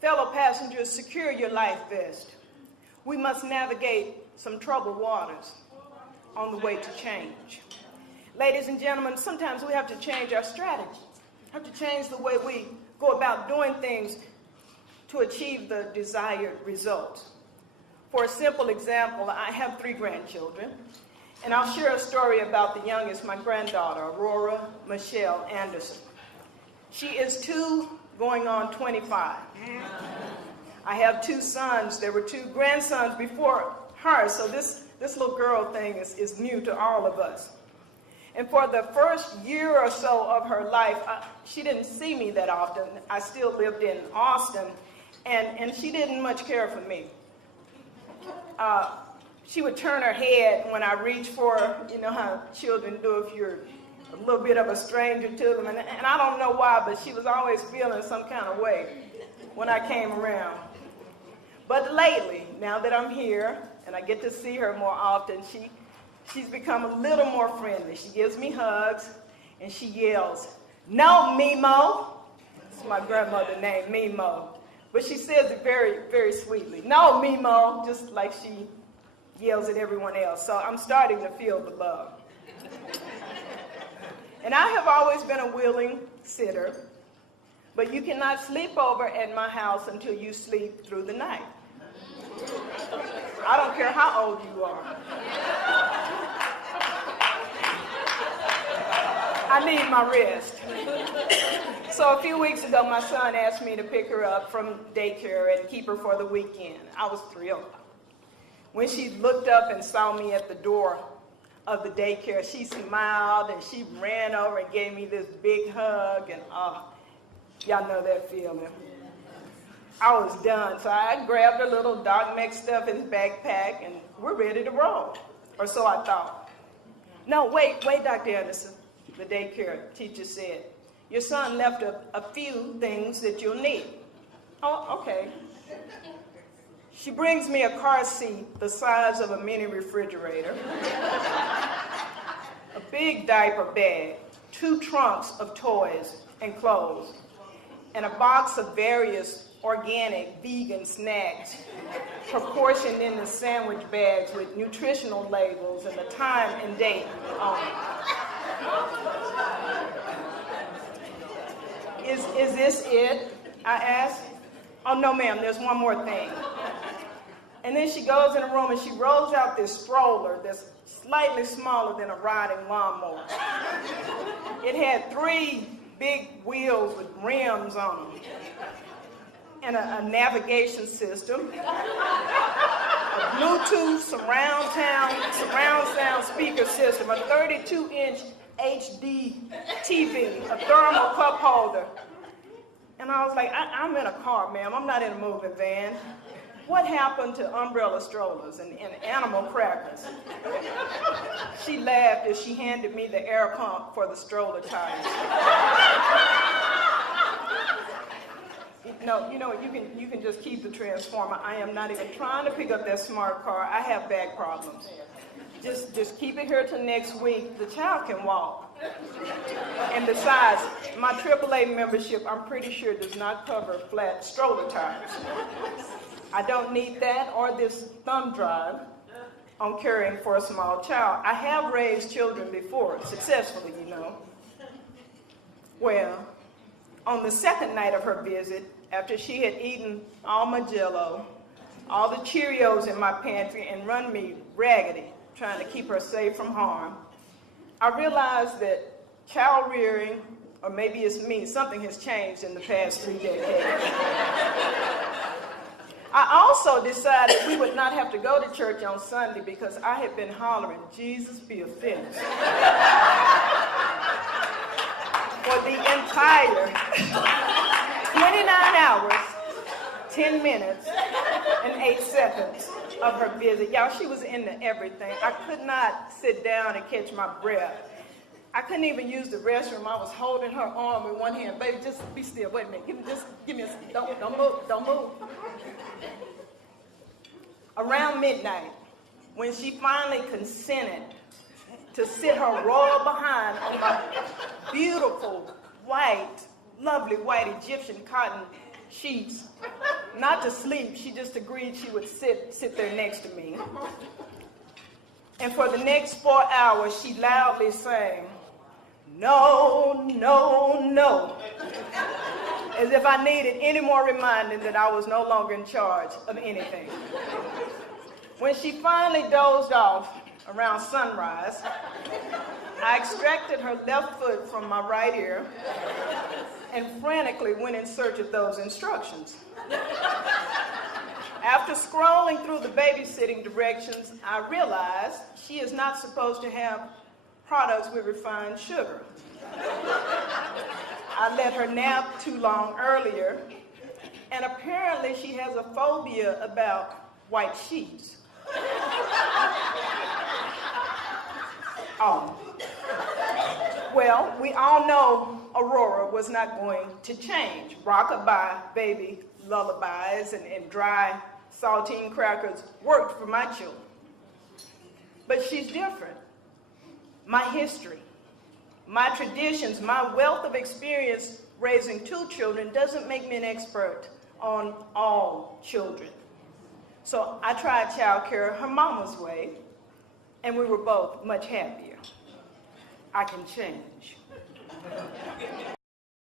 Fellow passengers, secure your life vest. We must navigate some troubled waters on the way to change. Ladies and gentlemen, sometimes we have to change our strategy. We have to change the way we go about doing things to achieve the desired results. For a simple example, I have 3 grandchildren, and I'll share a story about the youngest, my granddaughter, Aurora Michelle Anderson. She is 2 going on 25. I have 2 sons. There were 2 grandsons before her, so this little girl thing is new to all of us. And for the first year or so of her life, she didn't see me that often. I still lived in Austin, and she didn't much care for me. She would turn her head when I reached for her. You know how children do if you're a little bit of a stranger to them. And I don't know why, but she was always feeling some kind of way when I came around. But lately, now that I'm here and I get to see her more often, she's become a little more friendly. She gives me hugs and she yells, "No, Mimo." It's my grandmother named Mimo. But she says it very, very sweetly. "No, Mimo," just like she yells at everyone else. So I'm starting to feel the love. And I have always been a willing sitter, but you cannot sleep over at my house until you sleep through the night. I don't care how old you are. I need my rest. So a few weeks ago, my son asked me to pick her up from daycare and keep her for the weekend. I was thrilled. When she looked up and saw me at the door of the daycare, she smiled and she ran over and gave me this big hug, and y'all know that feeling. I was done, so I grabbed her little Doc Mex stuff in his backpack, and we're ready to roll, or so I thought. "No, wait, Dr. Anderson," the daycare teacher said. "Your son left a few things that you'll need." "Oh, okay." She brings me a car seat the size of a mini refrigerator, a big diaper bag, 2 trunks of toys and clothes, and a box of various organic vegan snacks proportioned into sandwich bags with nutritional labels and the time and date on it. Is this it?" I asked. "Oh, no, ma'am, there's one more thing." And then she goes in the room and she rolls out this stroller that's slightly smaller than a riding lawnmower. It had 3 big wheels with rims on them, and a navigation system, a Bluetooth surround sound speaker system, a 32-inch HD TV, a thermal cup holder. And I was like, I'm in a car, ma'am. I'm not in a moving van. What happened to umbrella strollers and animal crackers? She laughed as she handed me the air pump for the stroller tires. No, you know what? You can just keep the transformer. I am not even trying to pick up that smart car. I have back problems. Just keep it here till next week. The child can walk. And besides, my AAA membership, I'm pretty sure, does not cover flat stroller tires. I don't need that or this thumb drive on caring for a small child. I have raised children before, successfully, you know. Well, on the second night of her visit, after she had eaten all my Jell-O, all the Cheerios in my pantry, and run me raggedy, trying to keep her safe from harm, I realized that child rearing, or maybe it's me, something has changed in the past 3 decades. I also decided we would not have to go to church on Sunday because I had been hollering, "Jesus be offended," for the entire 29 hours, 10 minutes, and 8 seconds of her visit. Y'all, she was into everything. I could not sit down and catch my breath. I couldn't even use the restroom. I was holding her arm with one hand. "Baby, just be still. Wait a minute. Give me a, don't move. Around midnight, when she finally consented to sit her royal behind on my beautiful, white, lovely white Egyptian cotton sheets, not to sleep. She just agreed she would sit there next to me. And for the next 4 hours, she loudly sang, "No, no, no," as if I needed any more reminding that I was no longer in charge of anything. When she finally dozed off around sunrise, I extracted her left foot from my right ear and frantically went in search of those instructions. After scrolling through the babysitting directions, I realized she is not supposed to have products with refined sugar. I let her nap too long earlier, and apparently she has a phobia about white sheets. Oh. Well, we all know Aurora was not going to change. Rockabye baby lullabies and dry saltine crackers worked for my children. But she's different. My history, my traditions, my wealth of experience raising 2 children doesn't make me an expert on all children. So I tried childcare her mama's way, and we were both much happier. I can change.